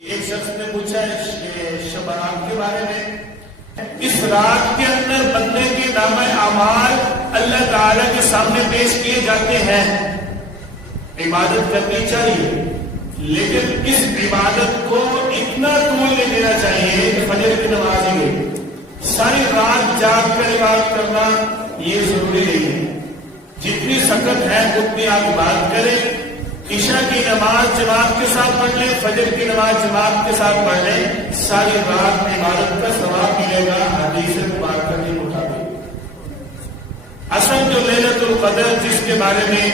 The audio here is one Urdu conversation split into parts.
ایک شخص نے پوچھا شب برات کے بارے میں، اس رات کے اندر بندے کے نامہ اعمال اللہ تعالی کے سامنے پیش کیے جاتے ہیں، عبادت کرنی چاہیے، لیکن اس عبادت کو اتنا طول نہیں دینا چاہیے کہ فجر کی نماز ہی ساری رات جاگ کر عبادت کرنا یہ ضروری نہیں ہے۔ جتنی سکت ہے اتنی آپ عبادت کریں، عشاء کی نماز جماعت کے ساتھ پڑھ لیں، فجر کی نماز جماعت کے ساتھ پڑھ لیں، ساری رات عبادت کا ثواب ملے گا حدیث مبارکہ کے مطابق۔ اصل جو لیلۃ القدر جس کے بارے میں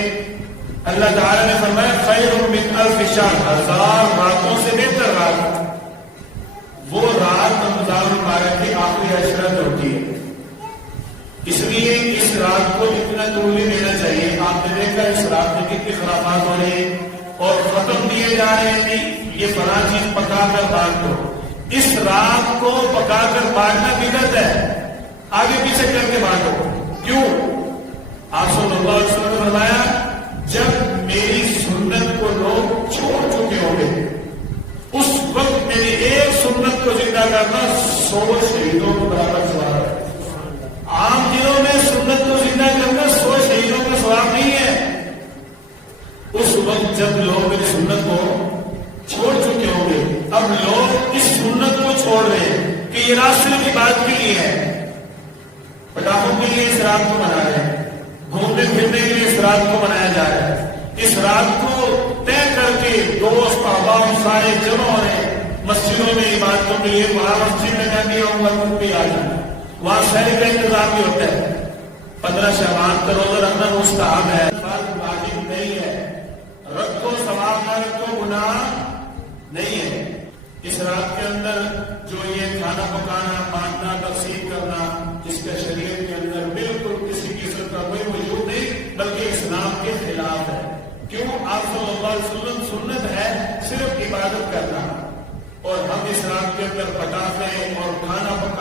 اللہ تعالیٰ نے فرمایا خیر من الف شہر، 1000 راتوں سے بہتر رات، وہ رات رمضان المبارک کی آخری عشرت ہوتی ہے۔ اس لیے اس رات کو اتنا طول نہیں دینا چاہیے۔ آپ نے دیکھا اس رات میں کتنی خرافات ہو رہی ہیں اور ختم دیے جا رہے ہیں کہ یہ فلاں چیز پکا کر بانٹ دو۔ اس رات کو پکا کر بانٹنا بدعت ہے، آگے پیچھے کر کے بانٹو۔ کیوں؟ آپ صلی اللہ علیہ وسلم نے فرمایا جب میری سنت کو لوگ چھوڑ چکے ہوں گے اس وقت میری ایک سنت کو زندہ کرنا 100 شہیدوں کو برابر ثواب ہے۔ عام دنوں میں سنت کو زندہ کرنا 100 شہیدوں کا ثواب نہیں ہے۔ اس وقت جب لوگ میری سنت کو چھوڑ چکے ہوں گے، اب لوگ اس سنت کو چھوڑ رہے ہیں کہ یہ رات صرف عبادت کے لیے ہے، پٹاخوں کے لیے اس رات کو منا رہے ہیں، گھومنے پھرنے کے لیے اس رات کو منایا جا رہا ہے۔ اس رات کو طے کر کے دوست احباب سارے جمع ہو رہے ہیں مسجدوں میں عبادتوں کے لیے، وہاں مسجد میں جاتی ہوں گا بھی آ جانا، وہاں شہری کا انتظام بھی ہوتا ہے۔ 15 شعبان کا روزہ رکھنا مستحب ہے، واجب نہیں ہے، رکھو ثواب نہ رکھو گناہ نہیں ہے۔ اس رات کے اندر جو یہ کھانا پکانا، بانٹنا، تقسیم کرنا، جس کا شریعت کے اندر بالکل کسی قسم کا کوئی وجود نہیں بلکہ اسلام کے خلاف ہے۔ کیوں؟ آپ صلی اللہ علیہ وسلم سنت ہے صرف عبادت کرنا، اور ہم اس رات کے اندر پٹاخے اور کھانا پکانا